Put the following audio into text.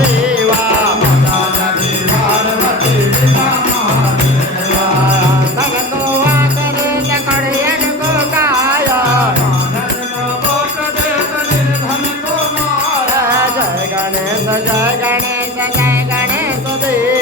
देवा भगतो वासरे कड़ियन को काया जय गणेश जय गणेश जय गणेश देवा